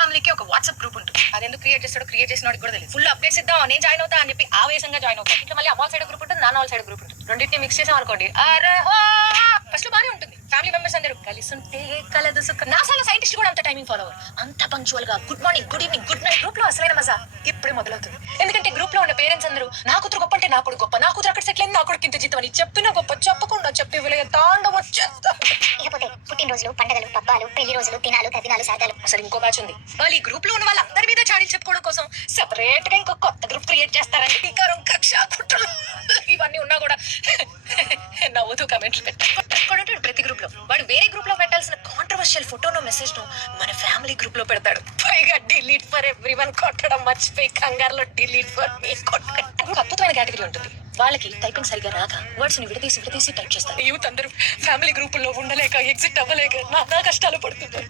ఫ్యామిలీకి ఒక WhatsApp group ఉంటుంది. అది ఎందుకు క్రియేట్ చేసిన వాడికి కూడా తెలియదు. ఫుల్ అప్డేట్స్ ఇద్దాం, నేను జాయిన్ అవుతా అని చెప్పి ఆవేశంగా జాయిన్ అవుతాను. ఇట్లా మళ్ళీ అమ్మ సైడ్ గ్రూప్ ఉంటుంది, నాన్న వాళ్ళ సైడ్ గ్రూప్ ఉంటుంది. రెండింటిని మిక్స్ చేసాం అనుకోండి, ఫస్ట్ లో బానే ఉంటుంది. ఫ్యామిలీ మెంబర్స్ అందరూ కలిసి ఉంటే కలదు సుఖం. నాసాలో సైంటిస్ట్ కూడా అంత టైమింగ్ ఫాలో అవ్వరు. అంత పంక్చువల్ గా good morning, good evening, good night. Group లో అసలైన మజా ఇప్పుడే మొదలవుతుంది. ఎందుకంటే గ్రూప్ లో ఉన్న పేరెంట్స్ అందరూ నా కూతురు గొప్ప అంటే నా కొడుకు గొప్ప, నా కూతురు అక్కడ సెటిల్ అయింది, నా కొడుకు ఇంత జీతం అని చెప్పిన గొప్ప, చెప్పకుండా చెప్పి విలయ తాండవ వచ్చేస్తా. ఇకపోతే పుట్టినరోజులు, పండుగలు, పబ్బాలు, పెళ్లి రోజులు, దినాలు, తదినాలు, సాగాలు. అసలు ఇంకో బ్యాచ్ ఉంది. వాళ్ళు ఈ గ్రూప్ లో ఉన్న వాళ్ళందరి మీద చాడీలు చెప్పుకోవడం కోసం సెపరేట్ గా ఇంకో కొత్త గ్రూప్ క్రియేట్ చేస్తారండి. టీకారం, కక్ష, కుట్రలు ఇవన్నీ ఉన్నా కూడా నవ్వుతూ కమెంట్లు పెట్టాడు. ప్రతి గ్రూప్ లో వాడు వేరే గ్రూప్ లో పెట్టాల్సిన కాంట్రవర్షియల్ ఫోటోనో మెసేజ్ ను మన ఫ్యామిలీ గ్రూప్ లో పెడతాడు. పైగా డిలీట్ ఫర్ ఎవ్రీవన్ కొట్టడం మర్చిపోయి కంగారులో డిలీట్ ఫర్ మీ కొట్టడం. అద్భుతమైన కేటగిరీ ఉంటుంది. వాళ్ళకి టైపింగ్ సరిగా రాక వర్డ్స్ ని విడదీసి టైప్ చేస్తారు. యూత్ అందరూ ఫ్యామిలీ గ్రూప్ లో ఉండలేక ఎగ్జిట్ అవ్వలేక నానా కష్టాలు పడుతున్నారు.